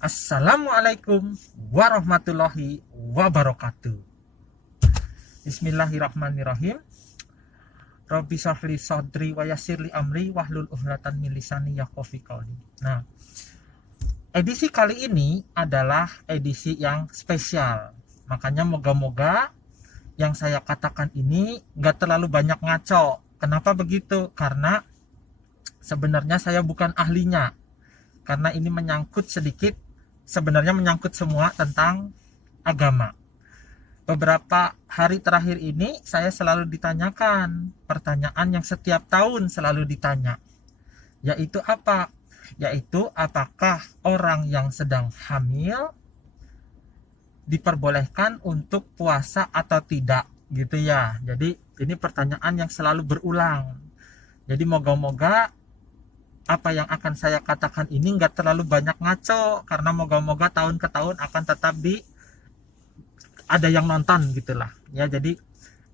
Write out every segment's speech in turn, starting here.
Assalamualaikum warahmatullahi wabarakatuh. Bismillahirrahmanirrahim. Rabbi shrahli sadri wa yassirli amri wahlul 'uqdatam min lisani yafqahu qawli. Nah, edisi kali ini adalah edisi yang spesial. Makanya moga-moga yang saya katakan ini gak terlalu banyak ngaco. Kenapa begitu? Karena sebenarnya saya bukan ahlinya. Karena ini sebenarnya menyangkut semua tentang agama. Beberapa hari terakhir ini saya selalu ditanyakan pertanyaan yang setiap tahun selalu ditanya. Yaitu apa? Yaitu apakah orang yang sedang hamil diperbolehkan untuk puasa atau tidak, gitu ya. Jadi ini pertanyaan yang selalu berulang. Jadi moga-moga apa yang akan saya katakan ini nggak terlalu banyak ngaco, karena moga-moga tahun ke tahun akan tetap ada yang nonton gitulah ya. Jadi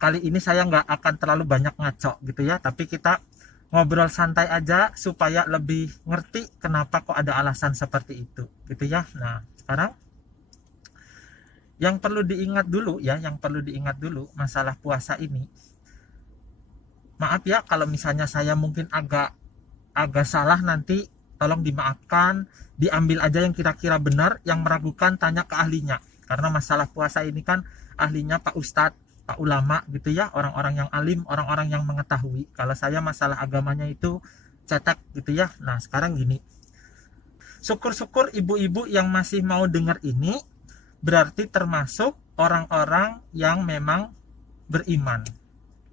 kali ini saya nggak akan terlalu banyak ngaco gitu ya, tapi kita ngobrol santai aja supaya lebih ngerti kenapa kok ada alasan seperti itu gitu ya. Nah, sekarang yang perlu diingat dulu masalah puasa ini. Maaf ya kalau misalnya saya mungkin agak salah, nanti tolong dimaafkan, diambil aja yang kira-kira benar, yang meragukan tanya ke ahlinya. Karena masalah puasa ini kan ahlinya Pak Ustadz, Pak Ulama gitu ya, orang-orang yang alim, orang-orang yang mengetahui. Kalau saya masalah agamanya itu cetek gitu ya. Nah, sekarang gini, syukur-syukur ibu-ibu yang masih mau dengar ini berarti termasuk orang-orang yang memang beriman.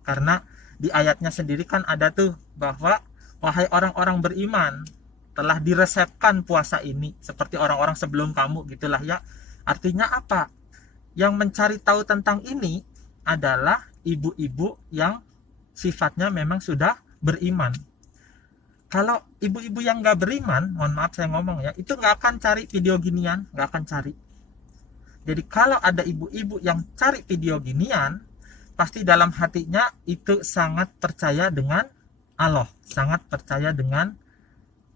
Karena di ayatnya sendiri kan ada tuh bahwa wahai orang-orang beriman, telah diresepkan puasa ini seperti orang-orang sebelum kamu gitulah ya. Artinya apa? Yang mencari tahu tentang ini adalah ibu-ibu yang sifatnya memang sudah beriman. Kalau ibu-ibu yang gak beriman, mohon maaf saya ngomong ya, itu gak akan cari video ginian, gak akan cari. Jadi kalau ada ibu-ibu yang cari video ginian, pasti dalam hatinya itu sangat percaya dengan Allah, sangat percaya dengan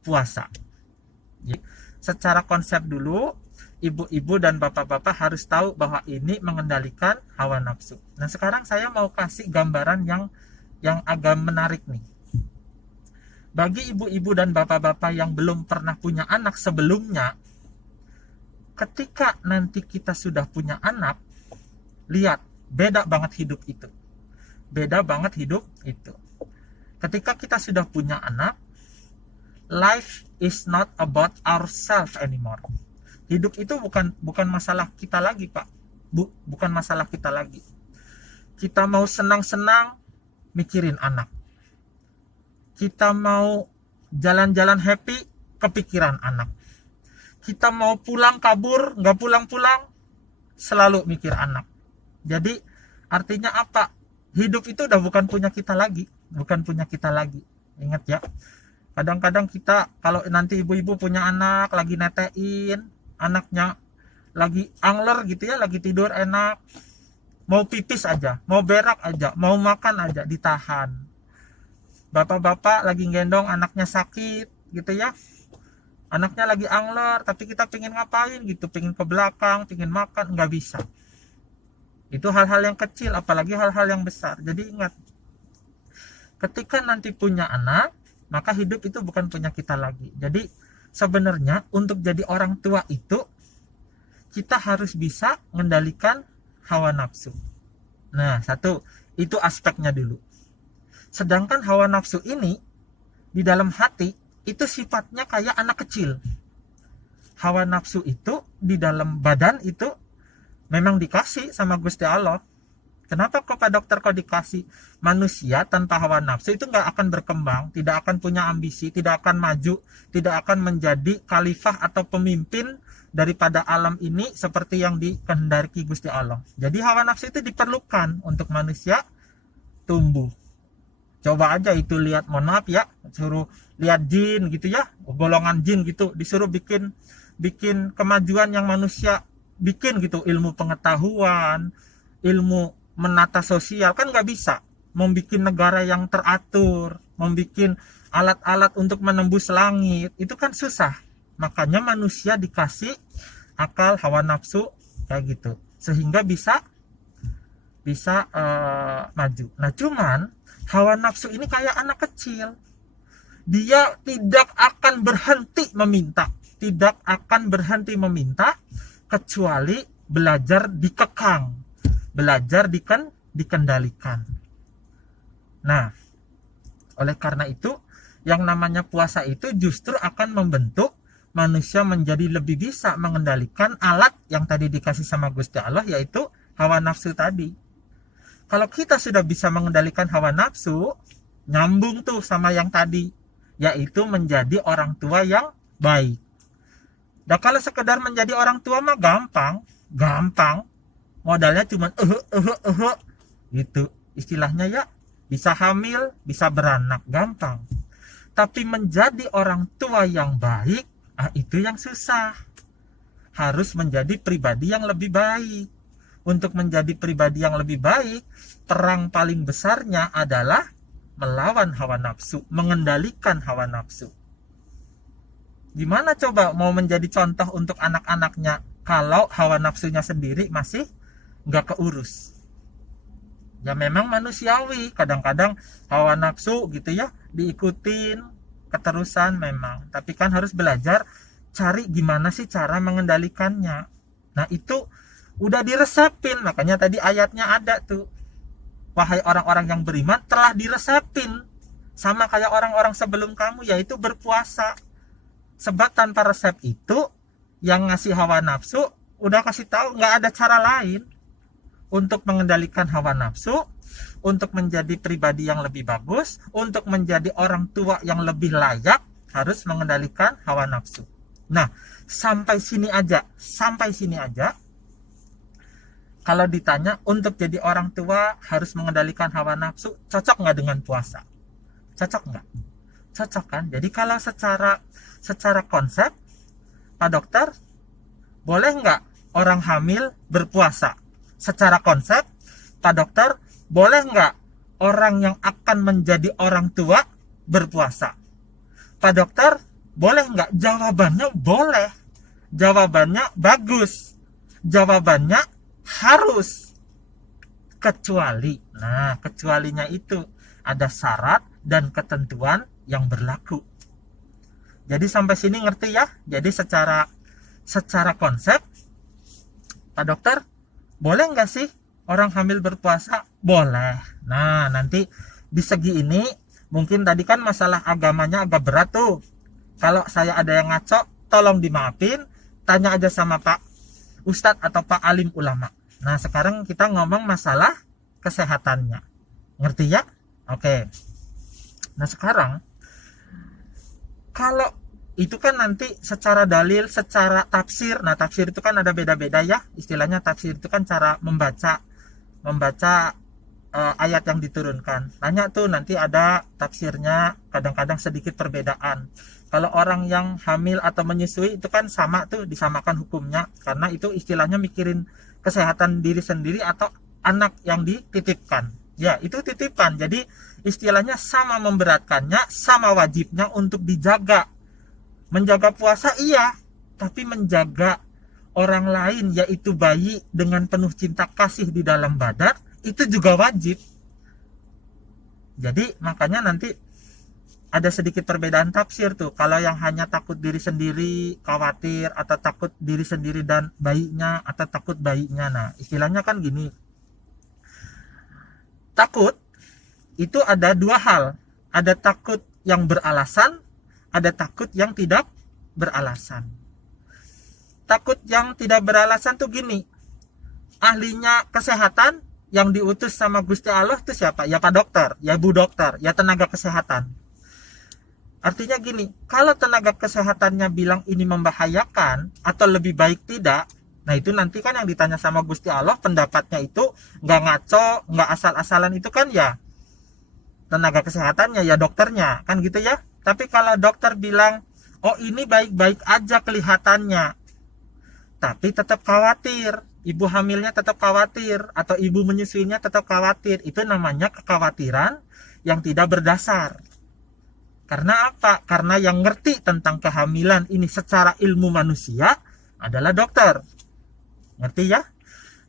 puasa. Jadi, secara konsep dulu, ibu-ibu dan bapak-bapak harus tahu bahwa ini mengendalikan hawa nafsu. Nah, sekarang saya mau kasih gambaran yang agak menarik nih. Bagi ibu-ibu dan bapak-bapak yang belum pernah punya anak sebelumnya, ketika nanti kita sudah punya anak, lihat, beda banget hidup itu. Beda banget hidup itu. Ketika kita sudah punya anak, life is not about ourselves anymore. Hidup itu bukan masalah kita lagi, Pak. Bukan masalah kita lagi. Kita mau senang-senang, mikirin anak. Kita mau jalan-jalan happy, kepikiran anak. Kita mau pulang kabur, nggak pulang-pulang, selalu mikir anak. Jadi artinya apa? Hidup itu udah bukan punya kita lagi. Bukan punya kita lagi. Ingat ya. Kadang-kadang kita kalau nanti ibu-ibu punya anak, lagi netein, anaknya lagi angler gitu ya, lagi tidur enak, mau pipis aja, mau berak aja, mau makan aja, ditahan. Bapak-bapak lagi gendong anaknya sakit gitu ya, anaknya lagi angler, tapi kita pengen ngapain gitu, pengen ke belakang, pengen makan, nggak bisa. Itu hal-hal yang kecil, apalagi hal-hal yang besar. Jadi ingat, ketika nanti punya anak, maka hidup itu bukan punya kita lagi. Jadi sebenarnya untuk jadi orang tua itu, kita harus bisa mengendalikan hawa nafsu. Nah, satu, itu aspeknya dulu. Sedangkan hawa nafsu ini, di dalam hati, itu sifatnya kayak anak kecil. Hawa nafsu itu, di dalam badan itu, memang dikasih sama Gusti Allah. Kenapa kok Pak Dokter kok dikasih? Manusia tanpa hawa nafsu itu nggak akan berkembang, tidak akan punya ambisi, tidak akan maju, tidak akan menjadi khalifah atau pemimpin daripada alam ini seperti yang dikehendaki Gusti Allah. Jadi hawa nafsu itu diperlukan untuk manusia tumbuh. Coba aja itu lihat, mohon maaf ya, suruh lihat jin gitu ya, golongan jin gitu, disuruh bikin kemajuan yang manusia bikin gitu, ilmu pengetahuan, ilmu menata sosial, kan nggak bisa. Membikin negara yang teratur, membikin alat-alat untuk menembus langit, itu kan susah. Makanya manusia dikasih akal, hawa nafsu kayak gitu, sehingga bisa maju. Nah, cuman hawa nafsu ini kayak anak kecil. Dia tidak akan berhenti meminta, tidak akan berhenti meminta kecuali belajar dikekang, belajar dikendalikan. Nah, oleh karena itu yang namanya puasa itu justru akan membentuk manusia menjadi lebih bisa mengendalikan alat yang tadi dikasih sama Gusti Allah, yaitu hawa nafsu tadi. Kalau kita sudah bisa mengendalikan hawa nafsu, nyambung tuh sama yang tadi, yaitu menjadi orang tua yang baik. Nah, kalau sekedar menjadi orang tua mah gampang. Modalnya cuma gitu. Istilahnya ya, bisa hamil, bisa beranak, gampang. Tapi menjadi orang tua yang baik, itu yang susah. Harus menjadi pribadi yang lebih baik. Untuk menjadi pribadi yang lebih baik, perang paling besarnya adalah melawan hawa nafsu, mengendalikan hawa nafsu. Gimana coba mau menjadi contoh untuk anak-anaknya kalau hawa nafsunya sendiri masih nggak keurus? Ya memang manusiawi, kadang-kadang hawa nafsu gitu ya, diikutin keterusan memang. Tapi kan harus belajar cari gimana sih cara mengendalikannya. Nah itu udah diresepin, makanya tadi ayatnya ada tuh. Wahai orang-orang yang beriman, telah diresepin sama kayak orang-orang sebelum kamu, yaitu berpuasa. Sebab tanpa resep itu, yang ngasih hawa nafsu udah kasih tahu nggak ada cara lain untuk mengendalikan hawa nafsu, untuk menjadi pribadi yang lebih bagus, untuk menjadi orang tua yang lebih layak, harus mengendalikan hawa nafsu. Nah, sampai sini aja. Kalau ditanya untuk jadi orang tua harus mengendalikan hawa nafsu, cocok nggak dengan puasa? Cocok nggak? Cocok kan? Jadi kalau secara konsep, Pak Dokter, boleh nggak orang hamil berpuasa? Secara konsep, Pak Dokter, boleh nggak orang yang akan menjadi orang tua berpuasa? Pak Dokter, boleh nggak? Jawabannya boleh. Jawabannya bagus. Jawabannya harus, kecuali. Nah, kecualinya itu ada syarat dan ketentuan yang berlaku. Jadi sampai sini ngerti ya? Jadi secara konsep, Pak Dokter, boleh nggak sih orang hamil berpuasa? Boleh. Nah, nanti di segi ini mungkin tadi kan masalah agamanya agak berat tuh. Kalau saya ada yang ngaco, tolong dimaafin, tanya aja sama Pak Ustadz atau Pak Alim Ulama. Nah, sekarang kita ngomong masalah kesehatannya. Ngerti ya? Oke. Nah, sekarang kalau itu kan nanti secara dalil, secara tafsir. Nah, tafsir itu kan ada beda-beda ya. Istilahnya tafsir itu kan cara membaca ayat yang diturunkan. Banyak tuh nanti ada tafsirnya, kadang-kadang sedikit perbedaan. Kalau orang yang hamil atau menyusui itu kan sama tuh, disamakan hukumnya. Karena itu istilahnya mikirin kesehatan diri sendiri atau anak yang dititipkan. Ya, itu titipan. Jadi istilahnya sama memberatkannya, sama wajibnya untuk dijaga. Menjaga puasa iya, tapi menjaga orang lain, yaitu bayi, dengan penuh cinta kasih di dalam badan, itu juga wajib. Jadi makanya nanti ada sedikit perbedaan tafsir tuh. Kalau yang hanya takut diri sendiri, khawatir, atau takut diri sendiri dan bayinya, atau takut bayinya. Nah, istilahnya kan gini. Takut itu ada dua hal. Ada takut yang beralasan, ada takut yang tidak beralasan. Takut yang tidak beralasan tuh gini. Ahlinya kesehatan yang diutus sama Gusti Allah itu siapa? Ya Pak Dokter, ya Bu Dokter, ya tenaga kesehatan. Artinya gini, kalau tenaga kesehatannya bilang ini membahayakan atau lebih baik tidak, nah itu nanti kan yang ditanya sama Gusti Allah, pendapatnya itu nggak ngaco, nggak asal-asalan, itu kan ya tenaga kesehatannya, ya dokternya, kan gitu ya. Tapi kalau dokter bilang, oh ini baik-baik aja kelihatannya, tapi tetap khawatir, ibu hamilnya tetap khawatir, atau ibu menyusuinya tetap khawatir, itu namanya kekhawatiran yang tidak berdasar. Karena apa? Karena yang ngerti tentang kehamilan ini secara ilmu manusia adalah dokter. Ngerti ya?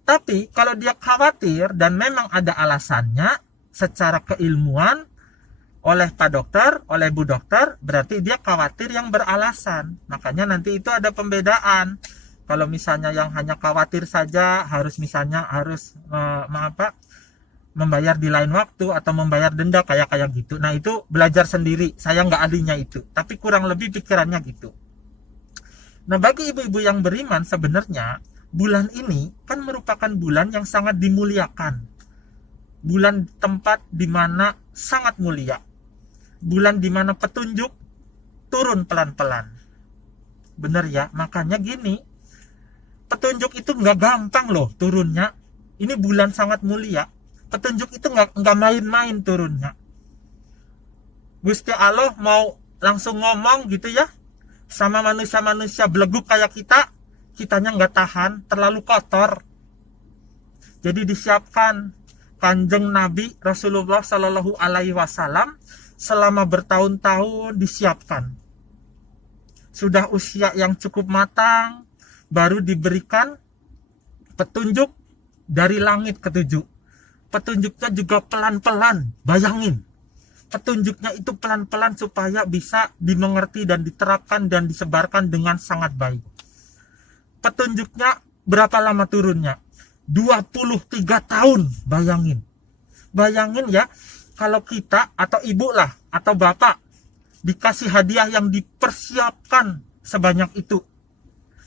Tapi kalau dia khawatir dan memang ada alasannya secara keilmuan oleh Pak Dokter, oleh Bu Dokter, berarti dia khawatir yang beralasan. Makanya nanti itu ada pembedaan. Kalau misalnya yang hanya khawatir saja harus membayar di lain waktu atau membayar denda kayak gitu. Nah itu belajar sendiri. Saya nggak ahlinya itu. Tapi kurang lebih pikirannya gitu. Nah bagi ibu-ibu yang beriman sebenarnya bulan ini kan merupakan bulan yang sangat dimuliakan. Bulan tempat dimana sangat mulia. Bulan dimana petunjuk turun pelan-pelan. Bener ya? Makanya gini, petunjuk itu nggak gampang loh turunnya. Ini bulan sangat mulia. Petunjuk itu nggak main-main turunnya. Gusti Allah mau langsung ngomong gitu ya sama manusia-manusia beleguk kayak kita, kitanya nggak tahan, terlalu kotor. Jadi disiapkan Kanjeng Nabi Rasulullah Shallallahu Alaihi Wasallam selama bertahun-tahun disiapkan. Sudah usia yang cukup matang, baru diberikan petunjuk dari langit ketujuh. Petunjuknya juga pelan-pelan, bayangin. Petunjuknya itu pelan-pelan supaya bisa dimengerti dan diterapkan dan disebarkan dengan sangat baik. Petunjuknya berapa lama turunnya? 23 tahun, bayangin. Bayangin ya, kalau kita atau ibu lah, atau bapak, dikasih hadiah yang dipersiapkan sebanyak itu,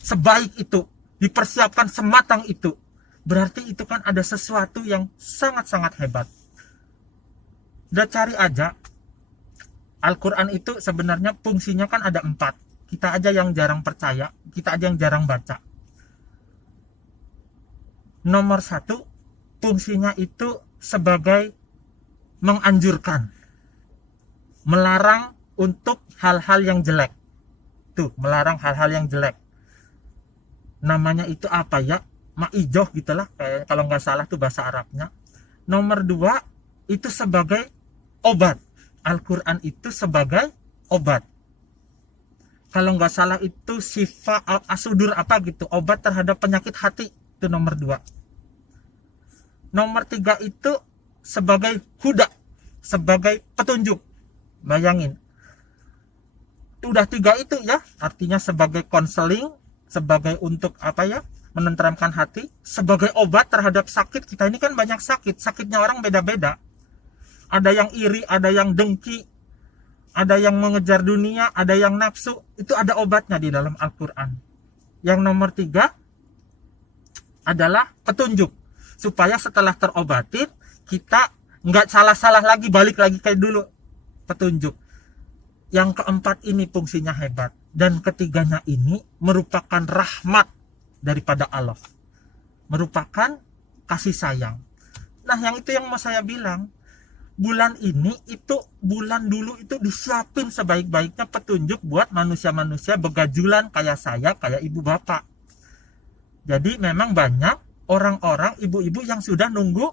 sebaik itu, dipersiapkan sematang itu, berarti itu kan ada sesuatu yang sangat-sangat hebat. Udah cari aja, Al-Quran itu sebenarnya fungsinya kan ada 4. Kita aja yang jarang percaya, kita aja yang jarang baca. Nomor 1, fungsinya itu sebagai menganjurkan, melarang untuk hal-hal yang jelek. Tuh, melarang hal-hal yang jelek. Namanya itu apa ya? Ma'ijoh gitulah, kayak kalau nggak salah tuh bahasa Arabnya. Nomor 2, itu sebagai obat. Al-Quran itu sebagai obat. Kalau nggak salah itu syifa asudur apa gitu, obat terhadap penyakit hati. Itu nomor 2. Nomor 3 itu sebagai huda, sebagai petunjuk. Bayangin. Udah 3 itu ya, artinya sebagai konseling, sebagai untuk apa ya, menenteramkan hati, sebagai obat terhadap sakit. Kita ini kan banyak sakit, sakitnya orang beda-beda. Ada yang iri, ada yang dengki, ada yang mengejar dunia, ada yang nafsu. Itu ada obatnya di dalam Al-Quran. Yang nomor 3 adalah petunjuk. Supaya setelah terobatin, kita nggak salah-salah lagi, balik lagi kayak dulu. Petunjuk. Yang keempat ini fungsinya hebat. Dan ketiganya ini merupakan rahmat daripada Allah. Merupakan kasih sayang. Nah yang itu yang mau saya bilang. Bulan ini itu, bulan dulu itu disiapin sebaik-baiknya petunjuk buat manusia-manusia begajulan kayak saya, kayak ibu bapak. Jadi memang banyak orang-orang, ibu-ibu yang sudah nunggu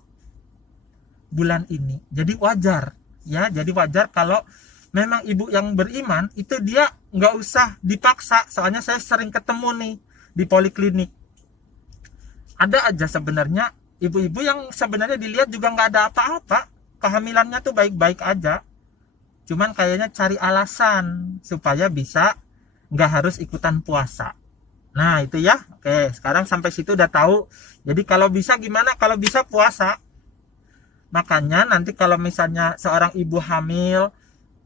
bulan ini. Jadi wajar ya, jadi wajar kalau memang ibu yang beriman itu dia nggak usah dipaksa. Soalnya saya sering ketemu nih di poliklinik. Ada aja sebenarnya ibu-ibu yang sebenarnya dilihat juga nggak ada apa-apa. Kehamilannya tuh baik-baik aja. Cuman kayaknya cari alasan supaya bisa nggak harus ikutan puasa. Nah itu ya. Oke, sekarang sampai situ udah tahu. Jadi kalau bisa gimana? Kalau bisa puasa. Makanya nanti kalau misalnya seorang ibu hamil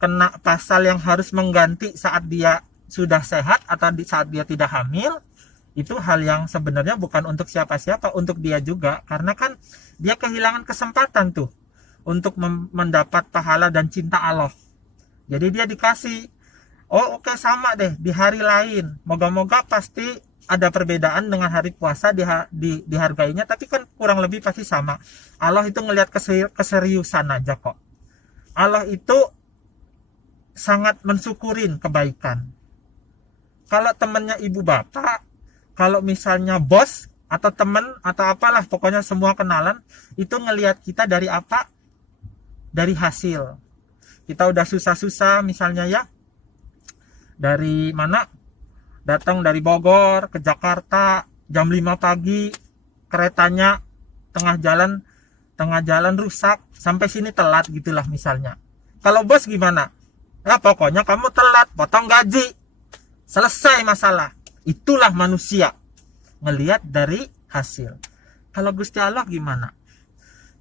kena pasal yang harus mengganti saat dia sudah sehat atau saat dia tidak hamil, itu hal yang sebenarnya bukan untuk siapa-siapa, untuk dia juga. Karena kan dia kehilangan kesempatan tuh untuk mendapat pahala dan cinta Allah. Jadi dia dikasih, oh oke, sama deh di hari lain. Moga-moga pasti ada perbedaan dengan hari puasa dihargainya, tapi kan kurang lebih pasti sama. Allah itu ngelihat keseriusan aja kok. Allah itu sangat mensyukurin kebaikan. Kalau temennya ibu bapak, kalau misalnya bos atau temen atau apalah, pokoknya semua kenalan, itu ngelihat kita dari apa? Dari hasil. kita udah susah-susah misalnya ya, dari mana, datang dari Bogor ke Jakarta jam 5 pagi, keretanya tengah jalan rusak, sampai sini telat gitulah misalnya. Kalau bos gimana? Ya pokoknya kamu telat, potong gaji, selesai masalah. Itulah manusia, ngelihat dari hasil. Kalau Gusti Allah gimana?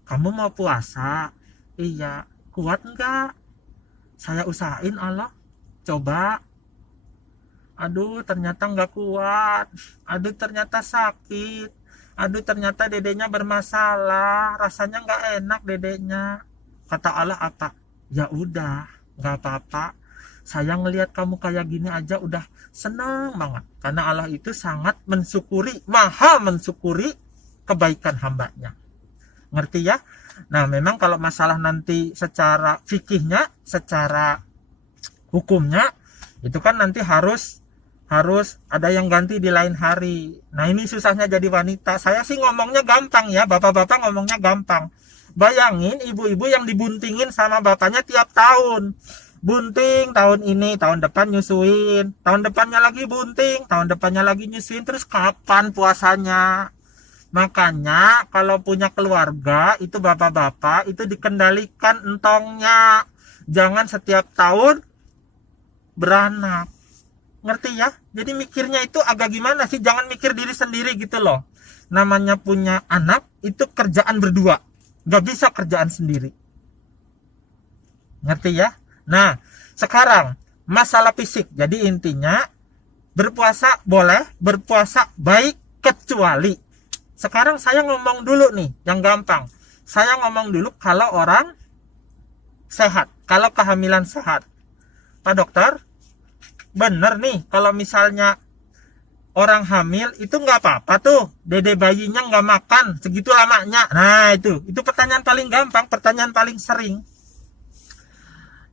Kamu mau puasa? Iya. Kuat enggak? Saya usahain Allah. Coba. Aduh ternyata enggak kuat. Aduh ternyata sakit. Aduh ternyata dedenya bermasalah. Rasanya enggak enak dedenya. Kata Allah apa? Ya udah, enggak apa-apa. Saya ngelihat kamu kayak gini aja udah senang banget. Karena Allah itu sangat mensyukuri, maha mensyukuri kebaikan hambanya. Ngerti ya? Nah memang kalau masalah nanti secara fikihnya, secara hukumnya, itu kan nanti harus ada yang ganti di lain hari. Nah ini susahnya jadi wanita. Saya sih ngomongnya gampang ya, bapak-bapak ngomongnya gampang. Bayangin ibu-ibu yang dibuntingin sama bapaknya tiap tahun. Bunting tahun ini, tahun depan nyusuin, tahun depannya lagi bunting, tahun depannya lagi nyusuin, terus kapan puasanya? Makanya kalau punya keluarga itu bapak-bapak itu dikendalikan entongnya. Jangan setiap tahun beranak. Ngerti ya? Jadi mikirnya itu agak gimana sih? Jangan mikir diri sendiri gitu loh. Namanya punya anak itu kerjaan berdua. Gak bisa kerjaan sendiri. Ngerti ya? Nah, sekarang masalah fisik. Jadi intinya berpuasa boleh, berpuasa baik kecuali. Sekarang saya ngomong dulu nih, yang gampang. Saya ngomong dulu kalau orang sehat, kalau kehamilan sehat. Pak dokter, bener nih kalau misalnya orang hamil itu nggak apa-apa tuh, dede bayinya nggak makan segitu lamanya. Nah itu pertanyaan paling gampang, pertanyaan paling sering.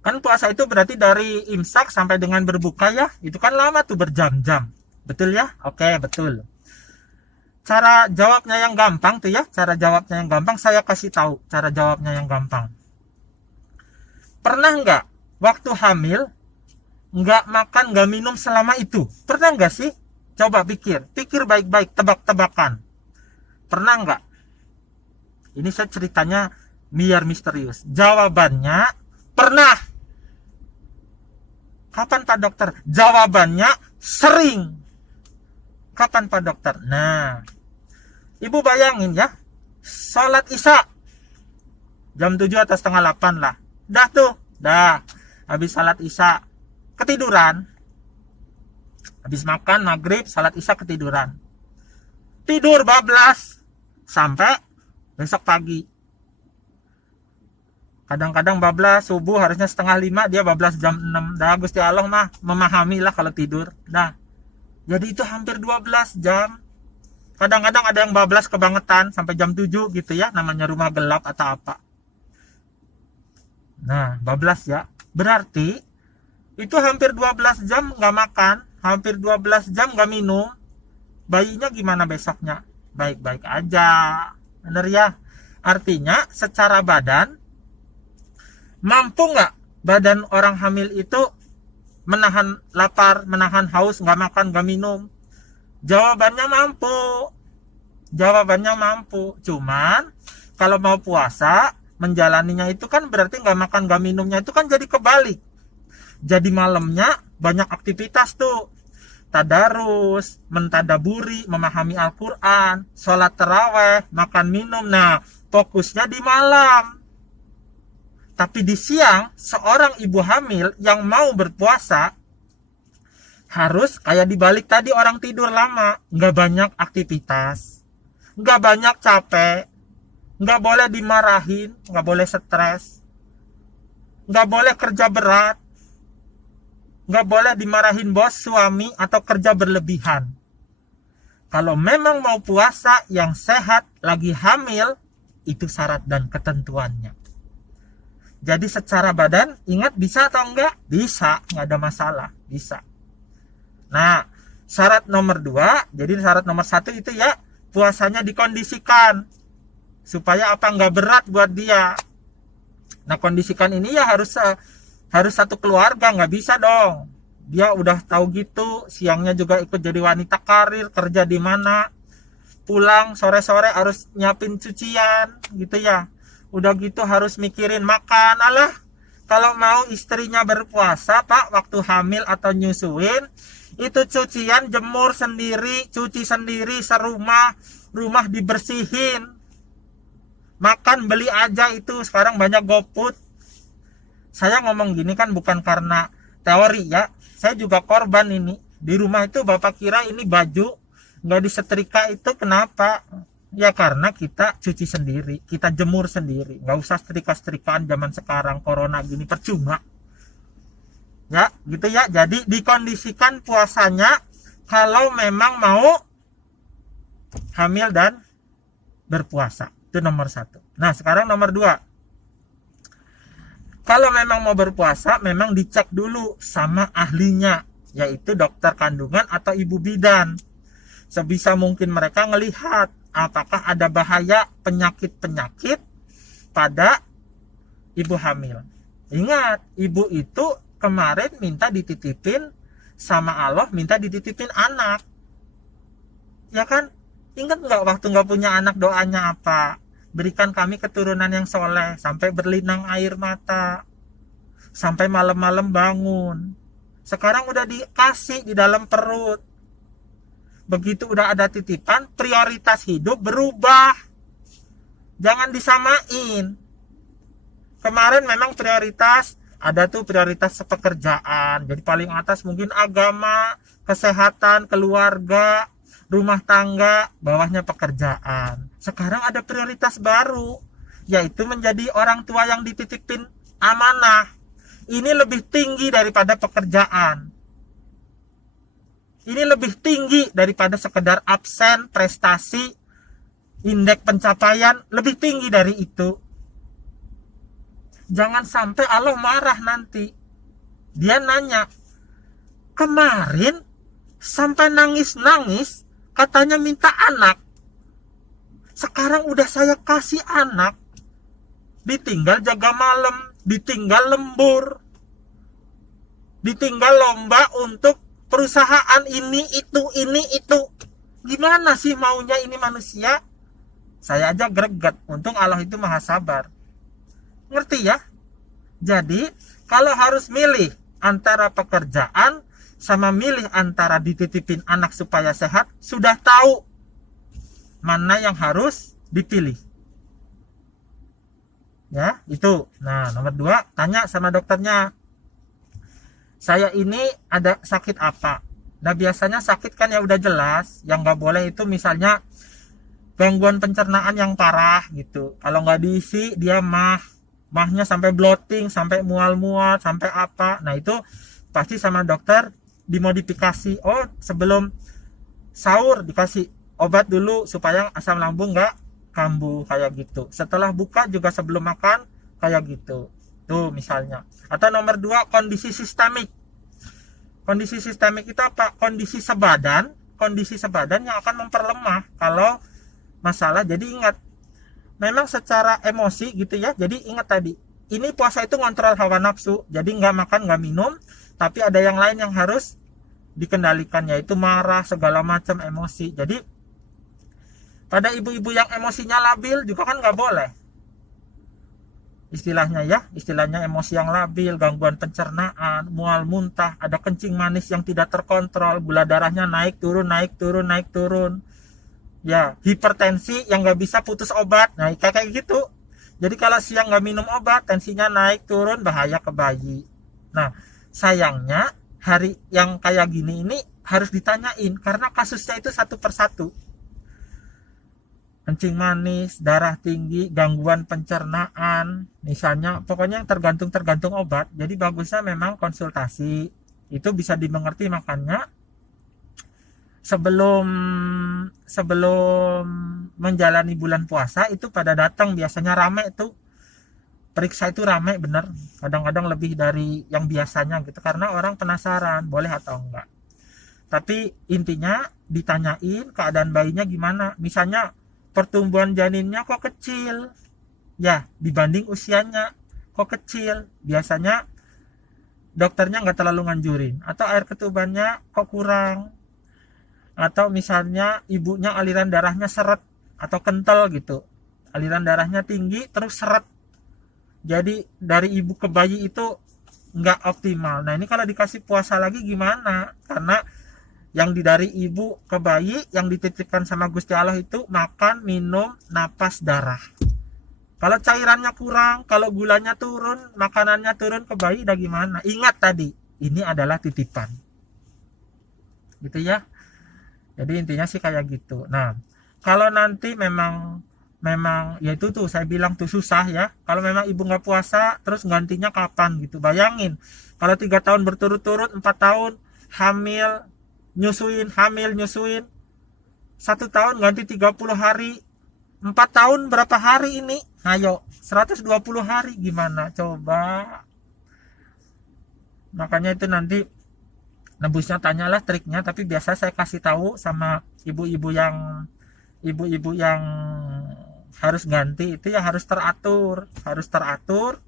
Kan puasa itu berarti dari imsak sampai dengan berbuka ya, itu kan lama tuh, berjam-jam. Betul ya? Oke, betul. Cara jawabnya yang gampang tuh ya, cara jawabnya yang gampang saya kasih tahu, cara jawabnya yang gampang. Pernah nggak waktu hamil nggak makan, nggak minum selama itu? Pernah nggak sih? Coba pikir baik-baik, tebak-tebakan. Pernah nggak? Ini saya ceritanya biar misterius. Jawabannya pernah. Kapan Pak Dokter? Jawabannya sering. Kapan Pak Dokter? Nah, Ibu bayangin ya, sholat isya jam 7 atau setengah 8 lah. Dah. Habis sholat isya ketiduran. Habis makan maghrib, salat isya ketiduran. Tidur bablas sampai besok pagi. Kadang-kadang bablas subuh harusnya setengah 5, dia bablas jam 6. Dah Gusti Allah mah memahami lah kalau tidur. Dah. Jadi itu hampir 12 jam. Kadang-kadang ada yang bablas kebangetan sampai jam 7 gitu ya, namanya rumah gelap atau apa. Nah, bablas ya. Berarti itu hampir 12 jam nggak makan, hampir 12 jam nggak minum. Bayinya gimana besoknya? Baik-baik aja. Bener ya? Artinya secara badan, mampu nggak badan orang hamil itu menahan lapar, menahan haus, nggak makan, nggak minum? Jawabannya mampu. Jawabannya mampu. Cuman kalau mau puasa, menjalaninya itu kan berarti nggak makan, nggak minumnya itu kan jadi kebalik. Jadi malamnya banyak aktivitas tuh. Tadarus, mentadaburi, memahami Al-Quran, sholat taraweh, makan minum. Nah, fokusnya di malam. Tapi di siang, seorang ibu hamil yang mau berpuasa harus kayak dibalik tadi, orang tidur lama, nggak banyak aktivitas, nggak banyak capek, nggak boleh dimarahin, nggak boleh stres, nggak boleh kerja berat, nggak boleh dimarahin bos, suami, atau kerja berlebihan. Kalau memang mau puasa yang sehat, lagi hamil, itu syarat dan ketentuannya. Jadi secara badan, ingat bisa atau enggak? Bisa, nggak ada masalah, bisa. Nah, syarat nomor 2, jadi syarat nomor 1 itu ya, puasanya dikondisikan. Supaya apa? Nggak berat buat dia. Nah, kondisikan ini ya harus harus satu keluarga, nggak bisa dong. Dia udah tahu gitu, siangnya juga ikut jadi wanita karir, kerja di mana, pulang sore-sore harus nyiapin cucian gitu ya. Udah gitu harus mikirin makan. Alah, kalau mau istrinya berpuasa Pak, waktu hamil atau nyusuin, itu cucian jemur sendiri, cuci sendiri serumah, rumah dibersihin. Makan beli aja itu, sekarang banyak GoFood. Saya ngomong gini kan bukan karena teori ya, saya juga korban ini. Di rumah itu Bapak kira ini baju nggak disetrika itu kenapa? Ya karena kita cuci sendiri, kita jemur sendiri, nggak usah setrika-setrikaan zaman sekarang, corona gini percuma. Ya gitu ya, jadi dikondisikan puasanya kalau memang mau hamil dan berpuasa, itu nomor 1. Nah sekarang nomor 2, kalau memang mau berpuasa memang dicek dulu sama ahlinya, yaitu dokter kandungan atau ibu bidan. Sebisa mungkin mereka ngelihat apakah ada bahaya penyakit-penyakit pada ibu hamil. Ingat, ibu itu kemarin minta dititipin sama Allah, minta dititipin anak. Ya kan? Ingat nggak waktu nggak punya anak doanya apa? Berikan kami keturunan yang soleh, sampai berlinang air mata, sampai malam-malam bangun. Sekarang udah dikasih di dalam perut. Begitu udah ada titipan, prioritas hidup berubah. Jangan disamain. Kemarin memang prioritas, ada tuh prioritas pekerjaan. Jadi paling atas mungkin agama, kesehatan, keluarga, rumah tangga, bawahnya pekerjaan. Sekarang ada prioritas baru, yaitu menjadi orang tua yang dititipin amanah. Ini lebih tinggi daripada pekerjaan. Ini lebih tinggi daripada sekedar absen, prestasi, indeks pencapaian, lebih tinggi dari itu. Jangan sampai Allah marah nanti. Dia nanya, kemarin sampai nangis-nangis, katanya minta anak. Sekarang udah saya kasih anak, ditinggal jaga malam, ditinggal lembur, ditinggal lomba untuk perusahaan ini itu. Gimana sih maunya ini manusia? Saya aja greget. Untung Allah itu maha sabar. Ngerti ya? Jadi kalau harus milih antara pekerjaan sama milih antara dititipin anak supaya sehat, sudah tahu mana yang harus dipilih. Ya itu. Nah nomor 2, tanya sama dokternya, saya ini ada sakit apa? Nah biasanya sakit kan ya udah jelas. Yang nggak boleh itu misalnya gangguan pencernaan yang parah gitu. Kalau nggak diisi dia mahnya sampai bloating, sampai mual-mual, sampai apa. Nah itu pasti sama dokter dimodifikasi. Oh sebelum sahur dikasih obat dulu supaya asam lambung nggak kambuh kayak gitu. Setelah buka juga sebelum makan kayak gitu. Tuh misalnya. Atau nomor 2, kondisi sistemik. Kondisi sistemik itu apa? Kondisi sebadan yang akan memperlemah kalau masalah. Jadi ingat, memang secara emosi gitu ya. Jadi ingat tadi, ini puasa itu ngontrol hawa nafsu. Jadi nggak makan, nggak minum, tapi ada yang lain yang harus dikendalikan, yaitu marah, segala macam emosi. Jadi pada ibu-ibu yang emosinya labil juga kan nggak boleh. Istilahnya emosi yang labil, gangguan pencernaan, mual muntah, ada kencing manis yang tidak terkontrol, gula darahnya naik turun, ya hipertensi yang nggak bisa putus obat. Nah kayak gitu. Jadi kalau siang nggak minum obat, tensinya naik turun, bahaya ke bayi. Nah sayangnya hari yang kayak gini ini harus ditanyain, karena kasusnya itu satu persatu. Kencing manis, darah tinggi, gangguan pencernaan, misalnya, pokoknya yang tergantung obat. Jadi bagusnya memang konsultasi, itu bisa dimengerti. Makanya sebelum menjalani bulan puasa itu pada datang, biasanya rame itu, periksa itu rame bener, kadang-kadang lebih dari yang biasanya gitu, karena orang penasaran boleh atau enggak. Tapi intinya ditanyain keadaan bayinya gimana, misalnya pertumbuhan janinnya kok kecil ya dibanding usianya, kok kecil. Biasanya dokternya nggak terlalu nganjurin, atau air ketubannya kok kurang, atau misalnya ibunya aliran darahnya seret atau kental gitu, aliran darahnya tinggi terus seret, jadi dari ibu ke bayi itu nggak optimal. Nah ini kalau dikasih puasa lagi gimana, karena yang dari ibu ke bayi yang dititipkan sama Gusti Allah itu makan, minum, napas, darah. Kalau cairannya kurang, kalau gulanya turun, makanannya turun ke bayi, udah gimana? Ingat tadi, ini adalah titipan. Gitu ya. Jadi intinya sih kayak gitu. Nah, kalau nanti memang ya itu tuh saya bilang tuh susah ya. Kalau memang ibu nggak puasa, terus gantinya kapan gitu. Bayangin, kalau 3 tahun berturut-turut, 4 tahun hamil, nyusuin, 1 tahun ganti 30 hari, 4 tahun berapa hari ini? Ayo, 120 hari gimana coba? Makanya itu nanti nebusnya tanyalah triknya, tapi biasa saya kasih tahu sama ibu-ibu yang harus ganti itu ya harus teratur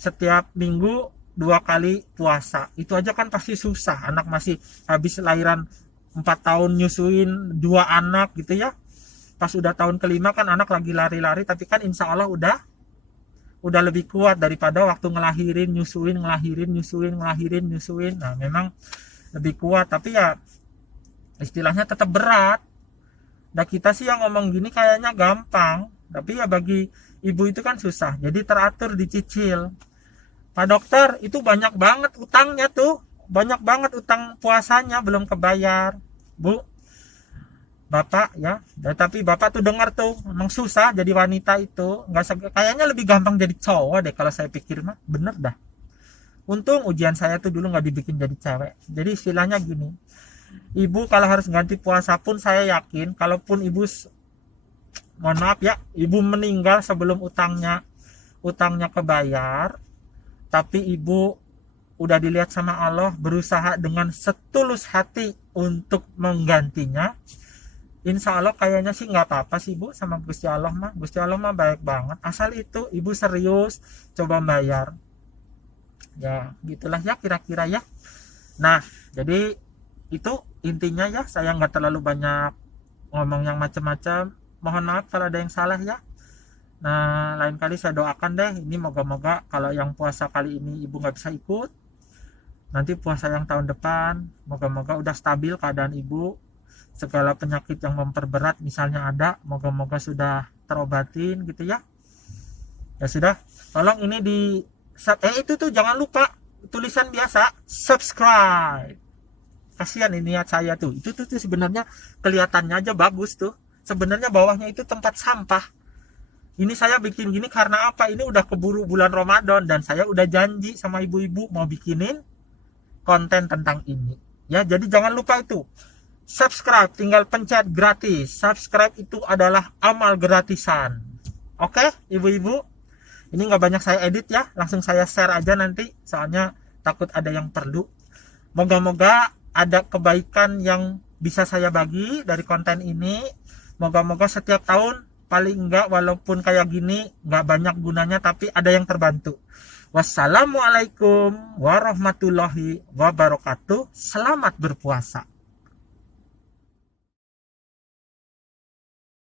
setiap minggu 2 kali puasa. Itu aja kan pasti susah, anak masih habis lahiran 4 tahun nyusuin 2 anak gitu ya. Pas udah tahun kelima kan anak lagi lari-lari, tapi kan insya Allah udah lebih kuat daripada waktu ngelahirin, nyusuin. Nah memang lebih kuat, tapi ya istilahnya tetap berat. Nah kita sih yang ngomong gini kayaknya gampang, tapi ya bagi ibu itu kan susah. Jadi teratur, dicicil. Pak dokter, itu banyak banget utangnya tuh, banyak banget utang puasanya belum kebayar, Bu. Bapak ya, tapi bapak tuh dengar tuh emang susah jadi wanita itu, kayaknya lebih gampang jadi cowok deh kalau saya pikir mah, bener dah. Untung ujian saya tuh dulu nggak dibikin jadi cewek. Jadi istilahnya gini, ibu kalau harus ganti puasa pun saya yakin, kalaupun ibu mohon maaf ya, ibu meninggal sebelum utangnya kebayar, tapi ibu udah dilihat sama Allah, berusaha dengan setulus hati untuk menggantinya, insya Allah kayaknya sih nggak apa-apa sih Bu sama Gusti Allah mah. Gusti Allah mah baik banget, asal itu ibu serius coba bayar ya, gitulah ya kira-kira ya. Nah jadi itu intinya ya, saya nggak terlalu banyak ngomong yang macam-macam, mohon maaf kalau ada yang salah ya. Nah lain kali saya doakan deh, ini moga-moga kalau yang puasa kali ini ibu nggak bisa ikut, nanti puasa yang tahun depan moga-moga udah stabil keadaan ibu, segala penyakit yang memperberat misalnya ada, moga-moga sudah terobatin gitu ya. Ya sudah, tolong ini di itu tuh jangan lupa tulisan biasa subscribe. Kasihan ini niat saya tuh, itu tuh sebenarnya kelihatannya aja bagus tuh, sebenarnya bawahnya itu tempat sampah. Ini saya bikin gini karena apa, ini udah keburu bulan Ramadan dan saya udah janji sama ibu-ibu mau bikinin konten tentang ini ya. Jadi jangan lupa itu subscribe, tinggal pencet gratis. Subscribe itu adalah amal gratisan. Oke, ibu-ibu. Ini nggak banyak saya edit ya, langsung saya share aja nanti, soalnya takut ada yang perlu. Moga-moga ada kebaikan yang bisa saya bagi dari konten ini. Moga-moga setiap tahun paling enggak, walaupun kayak gini nggak banyak gunanya, tapi ada yang terbantu. Wassalamualaikum warahmatullahi wabarakatuh. Selamat berpuasa.